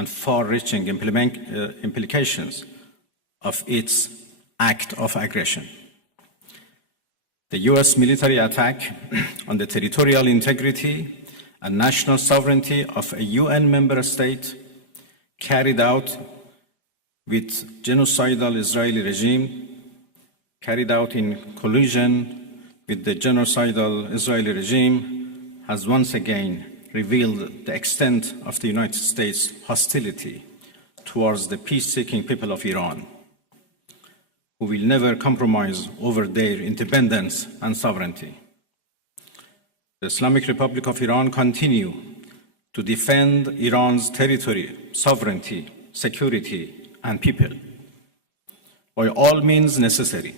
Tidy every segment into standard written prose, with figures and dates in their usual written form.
and far-reaching implications of its act of aggression. The US military attack on the territorial integrity and national sovereignty of a UN member state carried out with genocidal Israeli regime, carried out in collusion with the genocidal Israeli regime, has once again revealed the extent of the United States' hostility towards the peace-seeking people of Iran, who will never compromise over their independence and sovereignty. The Islamic Republic of Iran continues to defend Iran's territory, sovereignty, security, and people by all means necessary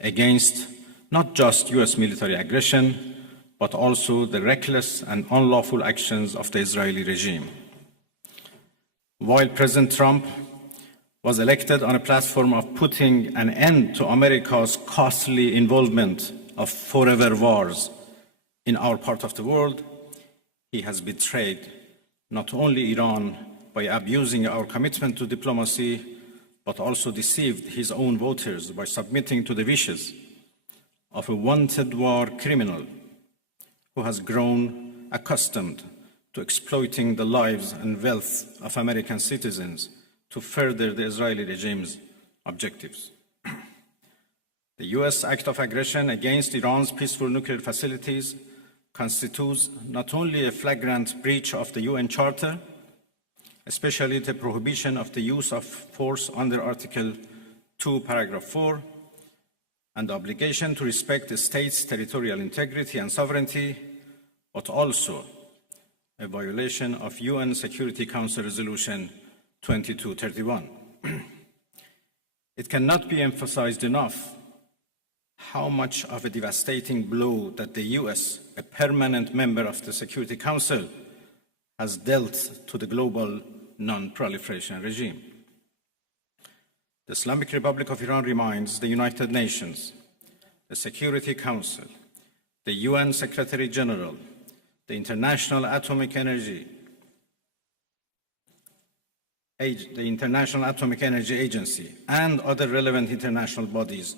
against not just US military aggression, but also the reckless and unlawful actions of the Israeli regime. While President Trump was elected on a platform of putting an end to America's costly involvement of forever wars in our part of the world, he has betrayed not only Iran by abusing our commitment to diplomacy, but also deceived his own voters by submitting to the wishes of a wanted war criminal who has grown accustomed to exploiting the lives and wealth of American citizens to further the Israeli regime's objectives. The US act of aggression against Iran's peaceful nuclear facilities constitutes not only a flagrant breach of the UN Charter, especially the prohibition of the use of force under Article 2, Paragraph 4, and the obligation to respect the state's territorial integrity and sovereignty, but also a violation of UN Security Council Resolution 2231. It cannot be emphasized enough how much of a devastating blow that the US, a permanent member of the Security Council, has dealt to the global non-proliferation regime. The Islamic Republic of Iran reminds the United Nations, the Security Council, the UN Secretary General, the International Atomic Energy Agency, and other relevant international bodies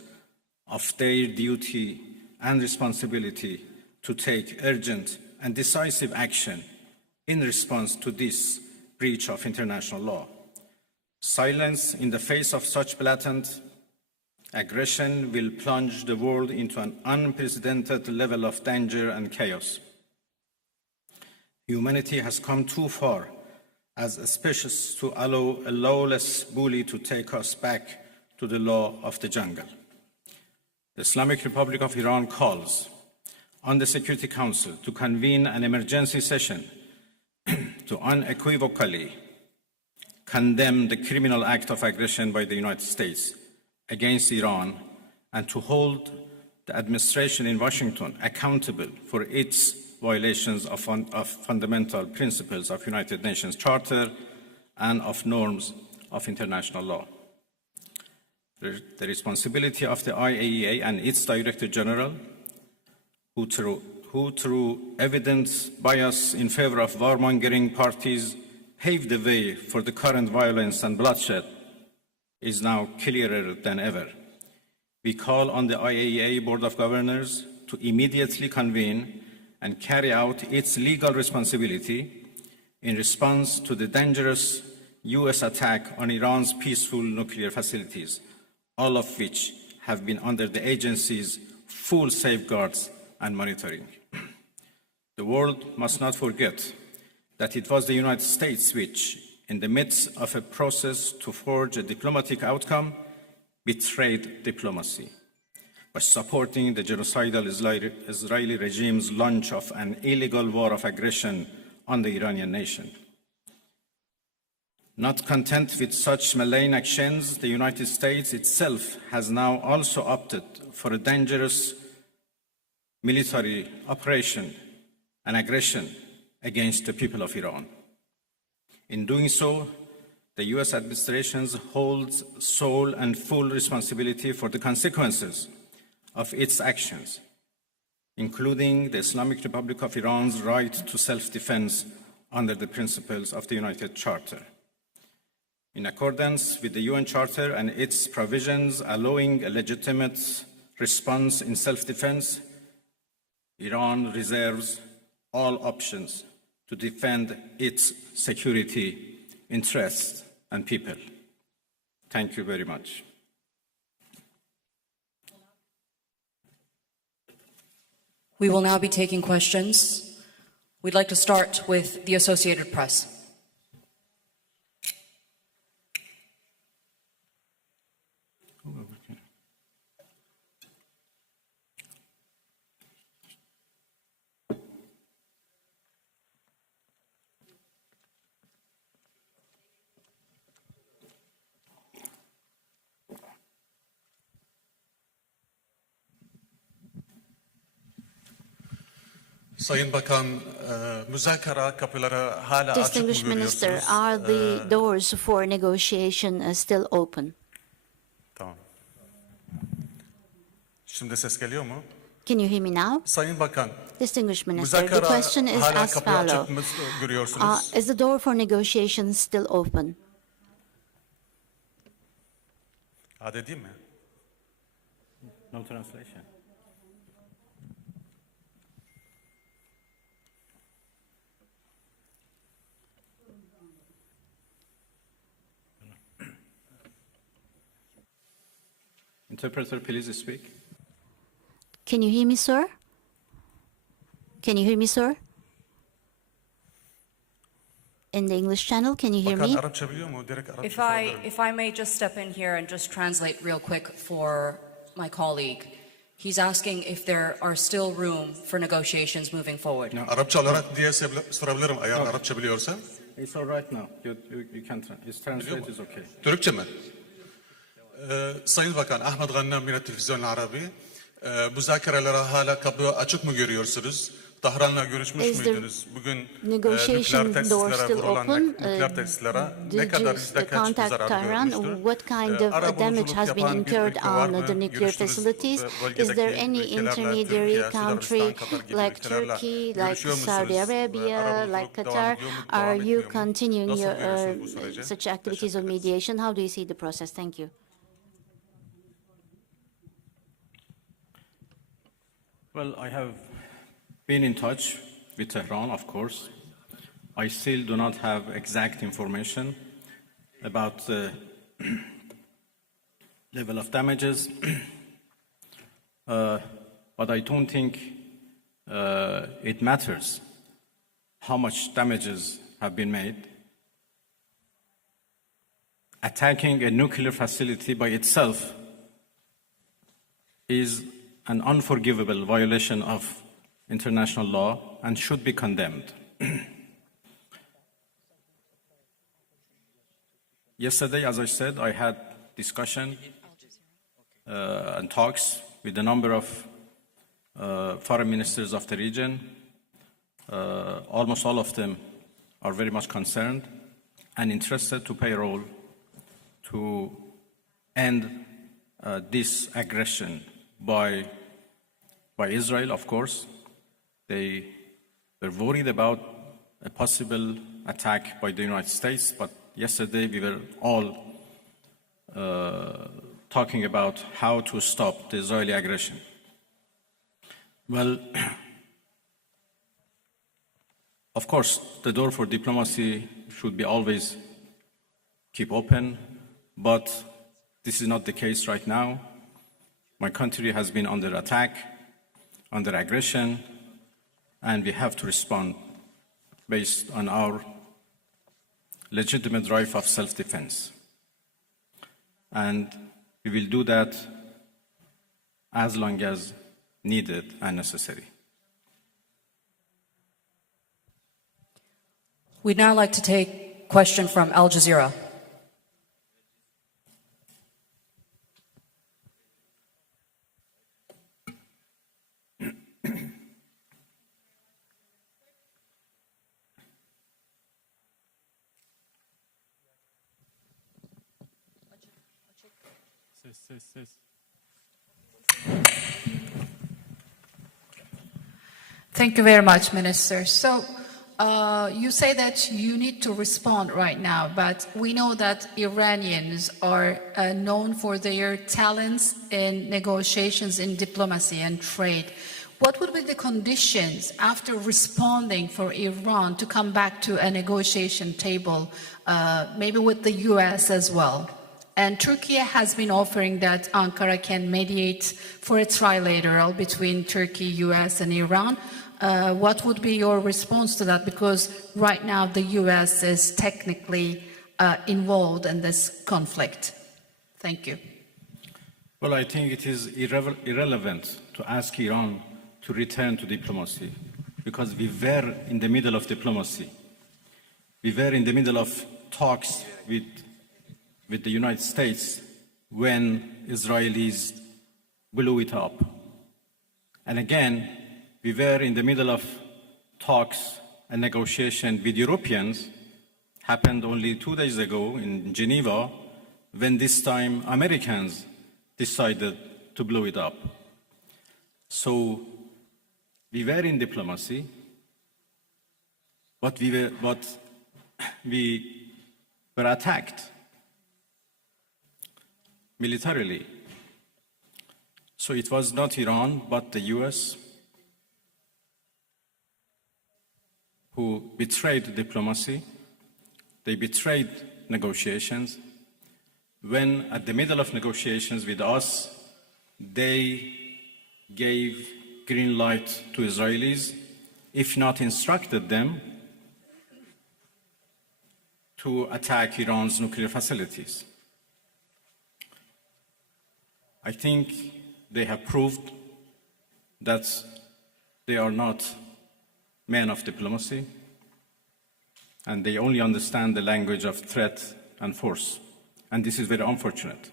of their duty and responsibility to take urgent and decisive action in response to this breach of international law. Silence in the face of such blatant aggression will plunge the world into an unprecedented level of danger and chaos. Humanity has come too far as a species to allow a lawless bully to take us back to the law of the jungle. The Islamic Republic of Iran calls on the Security Council to convene an emergency session to unequivocally condemn the criminal act of aggression by the United States against Iran and to hold the administration in Washington accountable for its violations of fundamental principles of United Nations Charter and of norms of international law. The responsibility of the IAEA and its Director General, who through evident bias in favor of warmongering parties paved the way for the current violence and bloodshed, is now clearer than ever. We call on the IAEA Board of Governors to immediately convene and carry out its legal responsibility in response to the dangerous US attack on Iran's peaceful nuclear facilities, all of which have been under the agency's full safeguards and monitoring. The world must not forget that it was the United States which, in the midst of a process to forge a diplomatic outcome, betrayed diplomacy by supporting the genocidal Israeli regime's launch of an illegal war of aggression on the Iranian nation. Not content with such malign actions, the United States itself has now also opted for a dangerous military operation and aggression against the people of Iran. In doing so, the US administration holds sole and full responsibility for the consequences of its actions, including the Islamic Republic of Iran's right to self-defense under the principles of the United Charter. In accordance with the UN Charter and its provisions allowing a legitimate response in self-defense, Iran reserves all options to defend its security interests and people. Thank you very much. We will now be taking questions. We'd like to start with the Associated Press. Sayın Bakan, müzakere kapıları hala açık mı Distinguished Minister, görüyorsunuz? are the doors for negotiation still open? Tamam. Şimdi ses geliyor mu? Can you hear me now? Sayın Bakan, Distinguished Minister, the müzakere question is hala as kapıyı açık follows. mı görüyorsunuz? Is the door for negotiation still open? Hadi değil mi? No translation. Interpreter, please speak. Can you hear me, sir? Can you hear me, sir? In the English channel, can you hear Bakan me? Arapça biliyor mu? Direkt Arapça sorabilirim. If I may just step in here and just translate real quick for my colleague. He's asking if there are still room for negotiations moving forward. No. Arapça olarak diye sorabilirim eğer Arapça biliyorsa. It's all right now. You can translate is okay. Türkçe mi? Sayın Bakan, Ahmet Gannam yine televizyon Arabi. Müzakerelere hala kapı açık mı görüyorsunuz? Tahran'la görüşmüş Is the müydünüz? Bugün negotiation nükleer door tesislere still vurulan open? nükleer tesislere ne Did kadar you yüzde kaç contact zarar Tehran? görmüştür? What kind of damage has been incurred on the nuclear facilities? Is there any intermediary country like Turkey, like Saudi Arabia, like Qatar? Are you continuing your such activities of mediation? How do you see the process? Thank you. Well, I have been in touch with Tehran, of course. I still do not have exact information about the level of damages, but I don't think it matters how much damages have been made. Attacking a nuclear facility by itself is an unforgivable violation of international law and should be condemned. Yesterday, as I said, I had discussion and talks with a number of foreign ministers of the region. Almost all of them are very much concerned and interested to play a role to end this aggression by Israel, of course. They were worried about a possible attack by the United States, but yesterday we were all talking about how to stop the Israeli aggression. Well, of course, the door for diplomacy should be always keep open, but this is not the case right now. My country has been under attack, under aggression, and we have to respond based on our legitimate right of self-defense. And we will do that as long as needed and necessary. We'd now like to take a question from Al Jazeera. Thank you very much, Minister. So you say that you need to respond right now, but we know that Iranians are known for their talents in negotiations, in diplomacy and trade. What would be the conditions after responding for Iran to come back to a negotiation table, maybe with the US as well? And Turkey has been offering that Ankara can mediate for a trilateral between Turkey, US and Iran. What would be your response to that? Because right now the US is technically involved in this conflict. Thank you. Well, I think it is irrelevant to ask Iran to return to diplomacy, because we were in the middle of diplomacy. We were in the middle of talks with the United States when Israelis blew it up. And again, we were in the middle of talks and negotiation with Europeans, happened only 2 days ago in Geneva, when this time Americans decided to blow it up. So we were in diplomacy, but we were attacked militarily. So it was not Iran, but the US who betrayed diplomacy. They betrayed negotiations. When at the middle of negotiations with us, they gave green light to Israelis, if not instructed them to attack Iran's nuclear facilities. I think they have proved that they are not men of diplomacy, and they only understand the language of threat and force. And this is very unfortunate.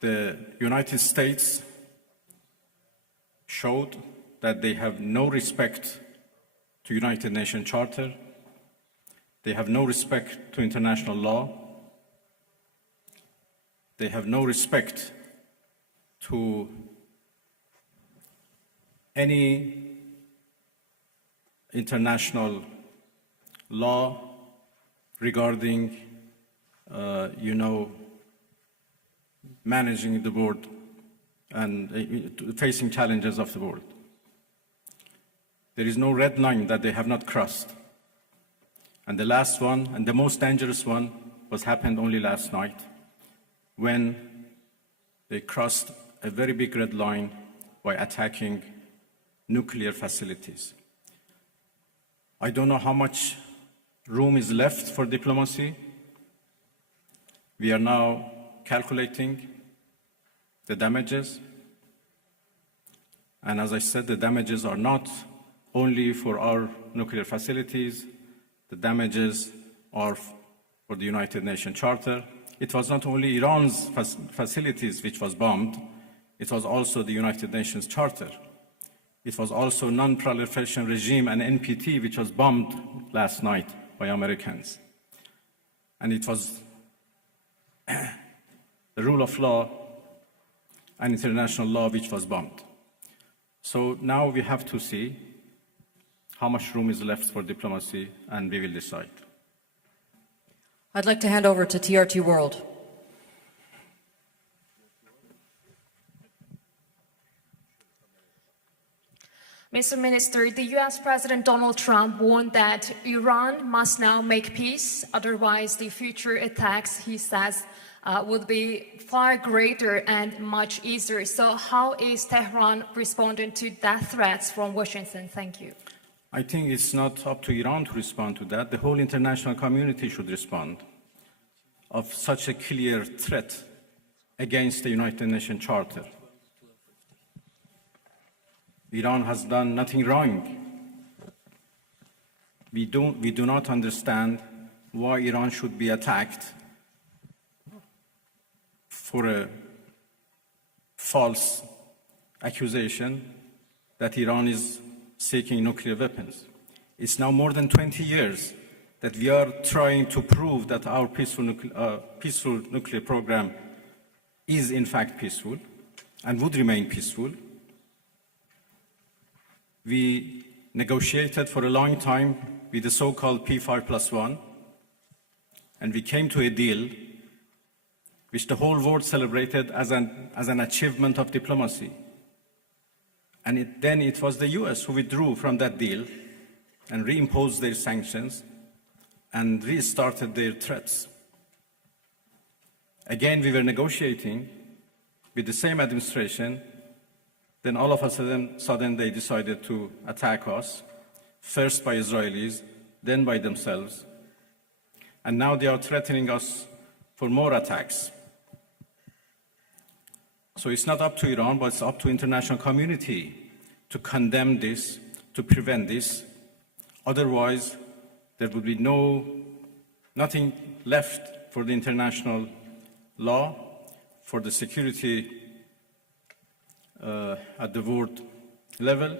The United States showed that they have no respect to United Nations Charter. They have no respect to international law. They have no respect to any international law regarding, managing the world and facing challenges of the world. There is no red line that they have not crossed. And the last one, and the most dangerous one, happened only last night, when they crossed a very big red line by attacking nuclear facilities. I don't know how much room is left for diplomacy. We are now calculating the damages. And as I said, the damages are not only for our nuclear facilities. The damages are for the United Nations Charter. It was not only Iran's facilities which was bombed, it was also the United Nations Charter. It was also non-proliferation regime and NPT, which was bombed last night by Americans. And it was the rule of law and international law which was bombed. So now we have to see how much room is left for diplomacy, and we will decide. I'd like to hand over to TRT World. Mr. Minister, the US President Donald Trump warned that Iran must now make peace, otherwise the future attacks, he says, would be far greater and much easier. So how is Tehran responding to death threats from Washington? Thank you. I think it's not up to Iran to respond to that. The whole international community should respond of such a clear threat against the United Nations Charter. Iran has done nothing wrong. We do not understand why Iran should be attacked for a false accusation that Iran is seeking nuclear weapons. It's now more than 20 years that we are trying to prove that our peaceful nuclear program is in fact peaceful and would remain peaceful. We negotiated for a long time with the so-called P5+1, and we came to a deal which the whole world celebrated as an achievement of diplomacy. And then it was the US who withdrew from that deal and reimposed their sanctions and restarted their threats. Again, we were negotiating with the same administration. Then all of a sudden they decided to attack us, first by Israelis, then by themselves. And now they are threatening us for more attacks. So it's not up to Iran, but it's up to the international community to condemn this, to prevent this. Otherwise, there would be nothing left for the international law, for the security at the world level.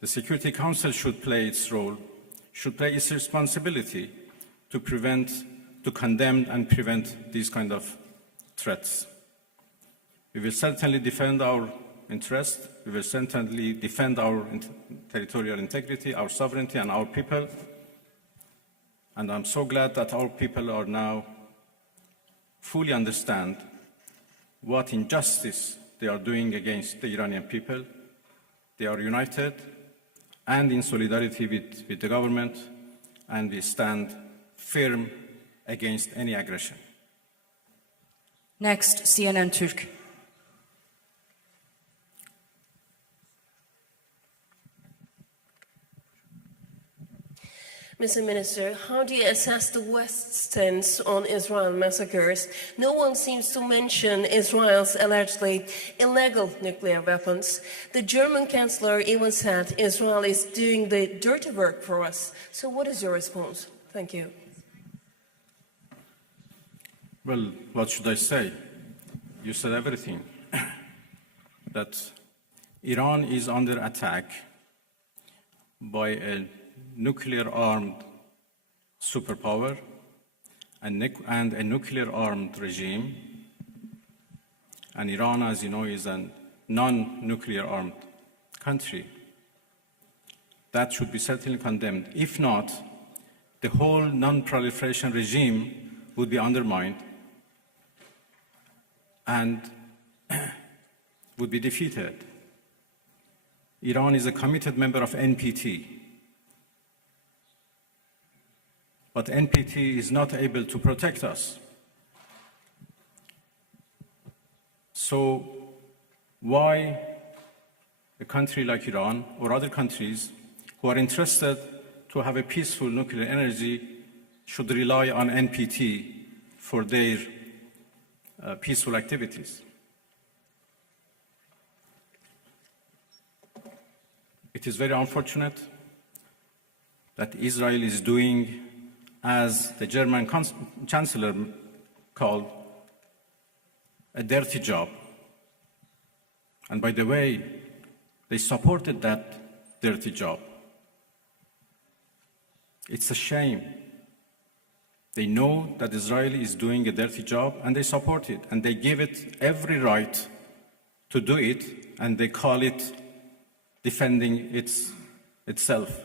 The Security Council should play its role, should play its responsibility to condemn and prevent these kind of threats. We will certainly defend our interests. We will certainly defend our territorial integrity, our sovereignty, and our people. And I'm so glad that our people are now fully understand what injustice they are doing against the Iranian people. They are united and in solidarity with the government, and we stand firm against any aggression. Next, CNN Türk. Mr. Minister, how do you assess the West's stance on Israel massacres? No one seems to mention Israel's allegedly illegal nuclear weapons. The German Chancellor even said Israel is doing the dirty work for us. So what is your response? Thank you. Well, what should I say? You said everything. That Iran is under attack by a nuclear-armed superpower and a nuclear-armed regime. And Iran, as you know, is a non-nuclear-armed country. That should be certainly condemned. If not, the whole non-proliferation regime would be undermined and would be defeated. Iran is a committed member of NPT. But NPT is not able to protect us. So why a country like Iran or other countries who are interested to have a peaceful nuclear energy should rely on NPT for their peaceful activities? It is very unfortunate that Israel is doing, as the German Chancellor called, a dirty job. And by the way, they supported that dirty job. It's a shame. They know that Israel is doing a dirty job and they support it, and they give it every right to do it, and they call it defending itself.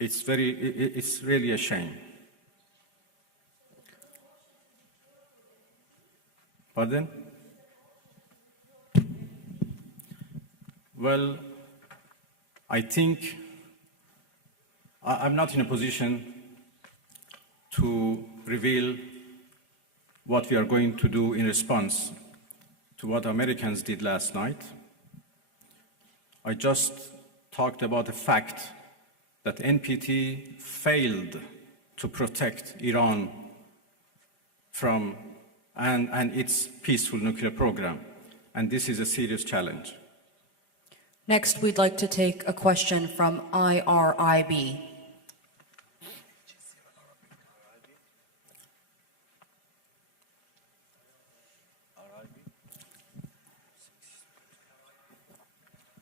It's really a shame. Pardon? Well, I think I'm not in a position to reveal what we are going to do in response to what Americans did last night. I just talked about the fact that NPT failed to protect Iran from and its peaceful nuclear program, and this is a serious challenge. Next, we'd like to take a question from IRIB.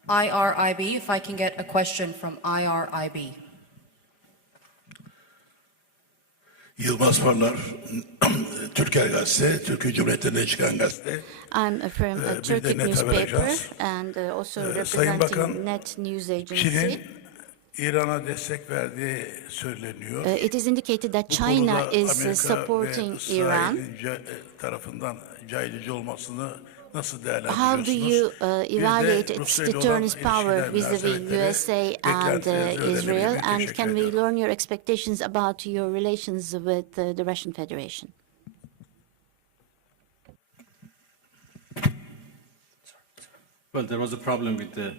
IRIB, if I can get a question from IRIB. Yılmaz Parlar, Türker Gazete, Türkiye Cumhuriyeti'nde çıkan gazete. I'm from a Bir de Turkic Net Haber newspaper Ajans. and also Sayın Bakan, representing Net News Agency. Çin'in İran'a destek verdiği söyleniyor. It is indicated that Bu China konuda is Amerika supporting ve Iran. İsrail'in tarafından caydırıcı olmasını nasıl How do değerlendiriyorsunuz? you Bir de evaluate its Rusya ile olan deterrence power ilişkiler vis-a-vis münasebeleri, USA and beklentilerinizi öğrenebilir Israel? miyim? And Teşekkür can we ediyorum. learn your expectations about your relations with the Russian Federation? Well, there was a problem with the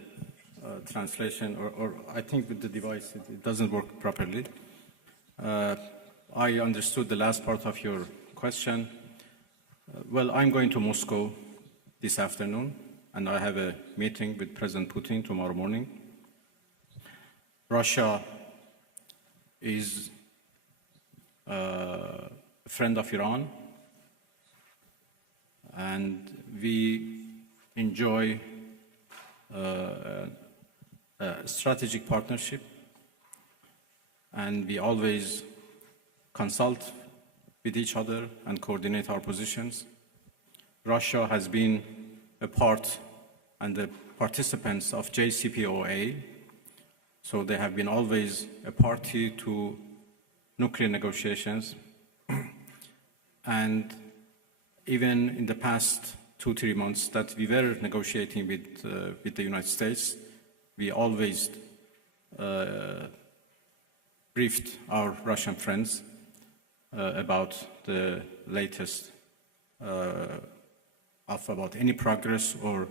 translation, or I think with the device, it doesn't work properly. I understood the last part of your question. Well, I'm going to Moscow this afternoon, and I have a meeting with President Putin tomorrow morning. Russia is a friend of Iran, and we enjoy a strategic partnership, and we always consult with each other and coordinate our positions. Russia has been a part and the participants of JCPOA, so they have been always a party to nuclear negotiations. And even in the past 2-3 months that we were negotiating with the United States, we always briefed our Russian friends about the latest about any progress or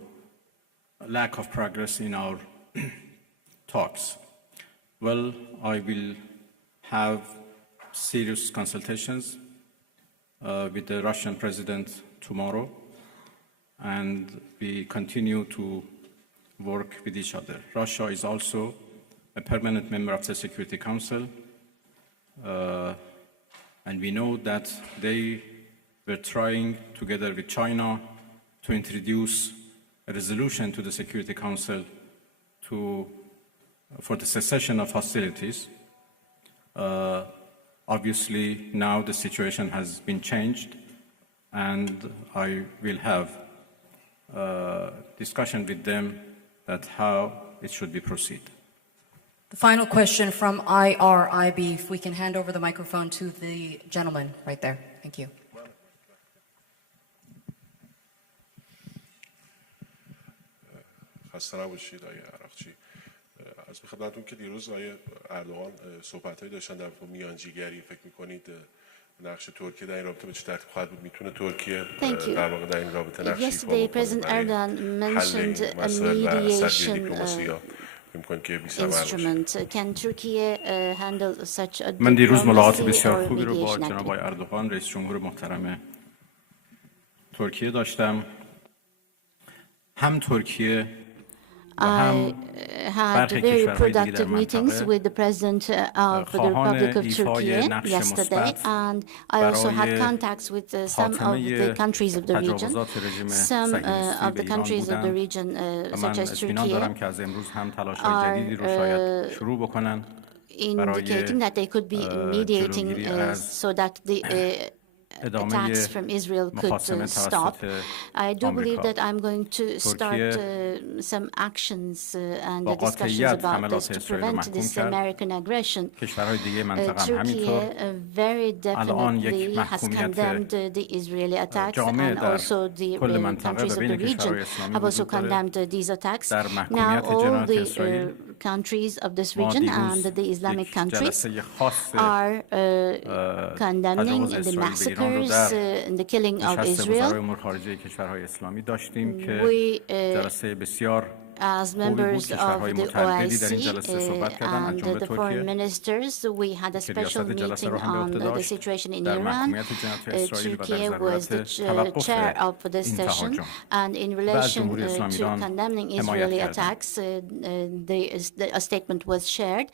lack of progress in our talks. Well, I will have serious consultations with the Russian president tomorrow, and we continue to work with each other. Russia is also a permanent member of the Security Council, and we know that they were trying, together with China, to introduce a resolution to the Security Council for the cessation of hostilities. Obviously, now the situation has been changed, and I will have a discussion with them that how it should be proceed. The final question from IRIB, if we can hand over the microphone to the gentleman right there. Thank you. خسته نباشید آقای عراقچی. از به خدمتتون که دیروز آقای اردوغان صحبت‌هایی داشتن در مورد میانجیگری، فکر می‌کنید نقش ترکیه در این رابطه به چه ترتیب خواهد بود؟ میتونه ترکیه در واقع در این رابطه نقشی ایفا Yesterday, بکنه President برای Erdogan mentioned حل a مسائل و سد mediation دیپلماسیا؟ فکر می‌کنید که بی‌ثمر باشه. instrument. Can Turkey handle such a من دیروز ملاقات diplomacy بسیار or خوبی رو با mediation جناب activity? آقای اردوغان رئیس جمهور محترم ترکیه داشتم. هم ترکیه و هم had برخی very کشورهای دیگه در productive meetings منطقه with the President of the خواهان Republic of ایفای Turkey نقش yesterday, مثبت and I also had برای contacts with some of the خاتمه countries of the region. تجاوزات رژیم Some صهیونیستی of به the ایران countries of the بودند region, و such من as اطمینان دارم Turkey, که از امروز هم تلاش‌های جدیدی رو شاید شروع بکنن indicating that they could be mediating جلوگیری از so that the attacks from Israel could مخاصمه stop. توسط I do believe آمریکا. that I'm going to start some actions and با discussions قاطعیت about this حملات to اسرائیل رو prevent محکوم this کرد. American aggression. کشورهای دیگه منطقه هم Turkey همینطور. very الان یک definitely has محکومیت condemned the Israeli attacks, جامع and در also the کل منطقه countries و of بین the region کشورهای اسلامی have also وجود داره. condemned these attacks. در Now محکومیت all جنایات the اسرائیل countries of this ما region دیروز and the Islamic یک countries جلسه خاص are condemning تجاوز the اسرائیل به ایران رو massacres در and the killing of نشست وزرای Israel. امور خارجه کشورهای اسلامی داشتیم که We, جلسه بسیار as خوبی بود. members of کشورهای the متعددی در این OIC جلسه صحبت کردن از and جمله the foreign ترکیه ministers, we had a که special ریاست جلسه meeting رو هم به on عهده the داشت situation in در Iran. محکومیت جنایات اسرائیل و در Turkey was the ضرورت توقف chair of this این session, تهاجم and in و از relation جمهوری اسلامی to ایران condemning حمایت Israeli کردند. attacks, a statement was shared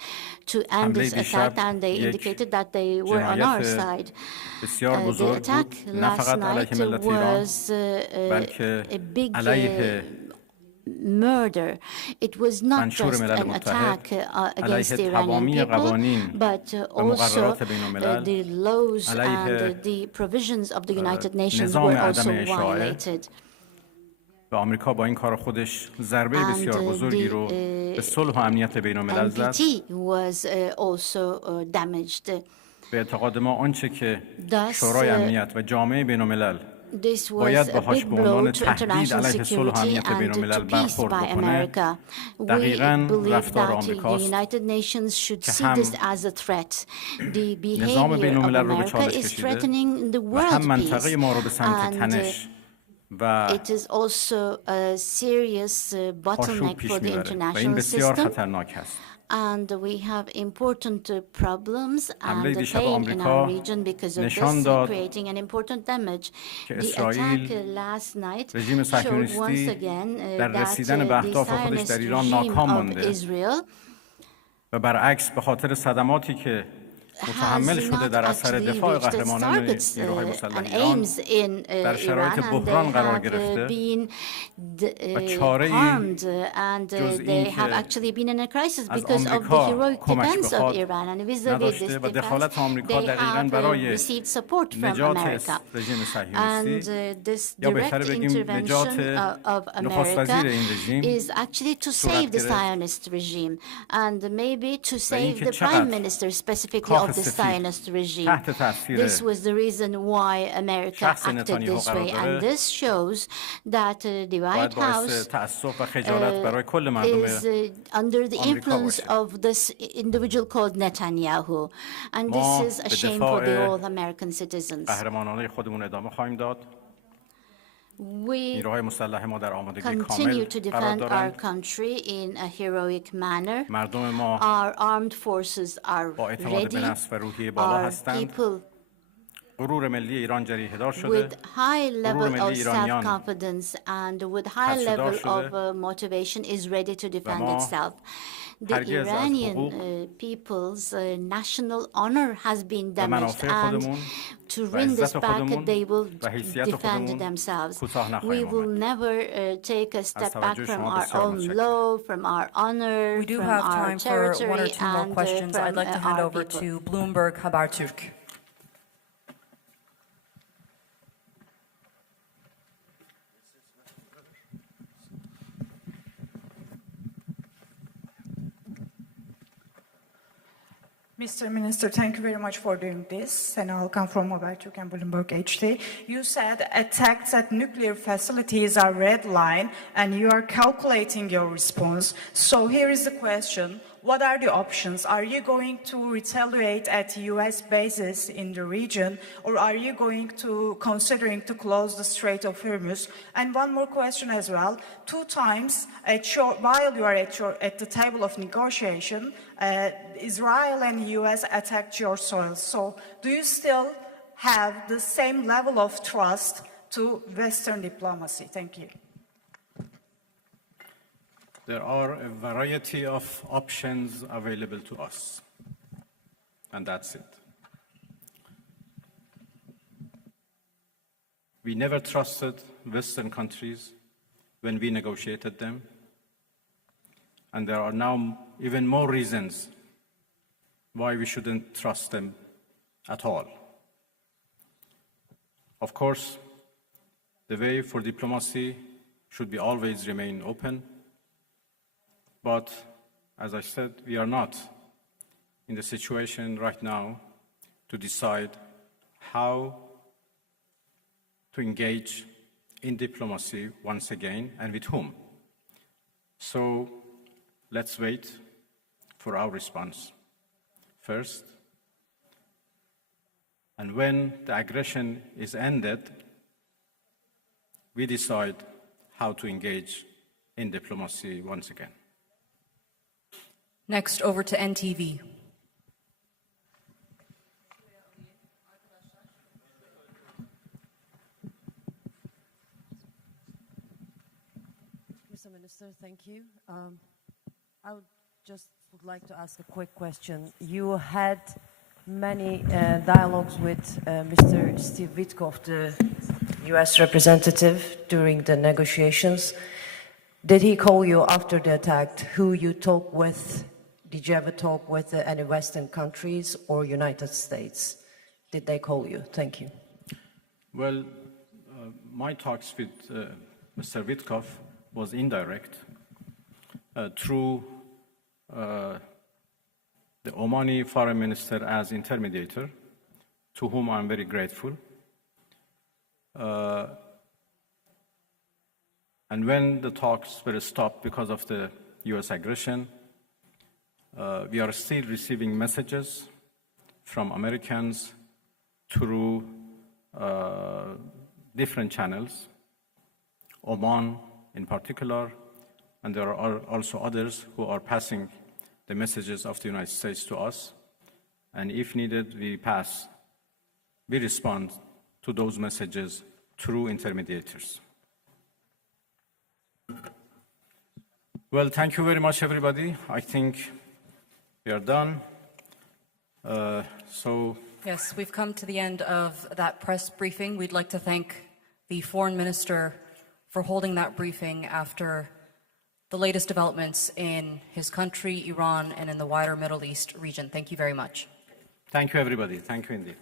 to end حمله this attack, دیشب and they یک indicated that they were on our جنایت side. بسیار The بزرگ attack بود نه last فقط night علیه ملت ایران was بلکه a big علیه murder. It was not just an attack against the Iranian people, but also the laws and the provisions of the United Nations were also violated. و آمریکا با این کار خودش ضربه بسیار بزرگی رو به صلح و امنیت بین‌الملل زد. was also damaged. به اعتقاد ما آنچه که شورای امنیت و جامعه بین‌الملل باید باهاش به عنوان تهدید علیه صلح و امنیت بین‌الملل برخورد بکنه، دقیقاً رفتار آمریکاست که هم نظام بین‌الملل رو به چالش کشیده و هم منطقه ما رو به سمت تنش و آشوب پیش میبره و این بسیار خطرناک هست. And we have important problems and pain in our region because of this, creating an important damage. The attack last night showed once again that the Zionist regime of Israel و برعکس به خاطر صدماتی که متحمل شده در اثر دفاع قهرمانان نیروهای مسلح ایران در شرایط بحران قرار گرفته و چاره‌ای جز این که از آمریکا کمک بخواد نداشته و دخالت آمریکا دقیقاً برای نجات رژیم صهیونیستی یا بهتر بگیم نجات نخست وزیر این رژیم صورت گرفت و اینکه چقدر of the Zionist regime. This was the reason why America acted this way, and this shows that the White House is under the influence of this individual called Netanyahu, and this is a shame for the all American citizens. We continue to defend our country in a heroic manner. Our armed forces are ready. Our people with high level of self-confidence and with high level of motivation is ready to defend itself. The Iranian people's national honor has been damaged, and to win this back, they will defend themselves. We will never take a step back from our own law, from our honor, we do from have our time territory, for one or two more questions. I'd like to hand over to Bloomberg Haberturk. Mr. Minister, thank you very much for doing this. And I'll come from Haberturk and Bloomberg HD. You said attacks at nuclear facilities are red line, and you are calculating your response. So here is the question. What are the options? Are you going to retaliate at US bases in the region, or are you going to considering to close the Strait of Hormuz? And one more question as well. 2 times while you are at the table of negotiation, Israel and US attacked your soil. So do you still have the same level of trust to Western diplomacy? Thank you. There are a variety of options available to us, and that's it. We never trusted Western countries when we negotiated them, and there are now even more reasons why we shouldn't trust them at all. Of course, the way for diplomacy should be always remain open. But, as I said, we are not in the situation right now to decide how to engage in diplomacy once again and with whom. So let's wait for our response first. And when the aggression is ended, we decide how to engage in diplomacy once again. Next, over to NTV. Mr. Minister, thank you. I would like to ask a quick question. You had many dialogues with Mr. Steve Witkoff, the U.S. representative, during the negotiations. Did he call you after the attack? Who you talk with? Did you ever talk with any Western countries or United States? Did they call you? Thank you. Well, my talks with Mr. Witkoff was indirect through the Omani foreign minister as intermediator, to whom I'm very grateful. And when the talks were stopped because of the US aggression, we are still receiving messages from Americans through different channels, Oman in particular, and there are also others who are passing the messages of the United States to us. And if needed, we respond to those messages through intermediators. Well, thank you very much, everybody. I think we are done. Yes, we've come to the end of that press briefing. We'd like to thank the foreign minister for holding that briefing after the latest developments in his country, Iran, and in the wider Middle East region. Thank you very much. Thank you, everybody. Thank you indeed.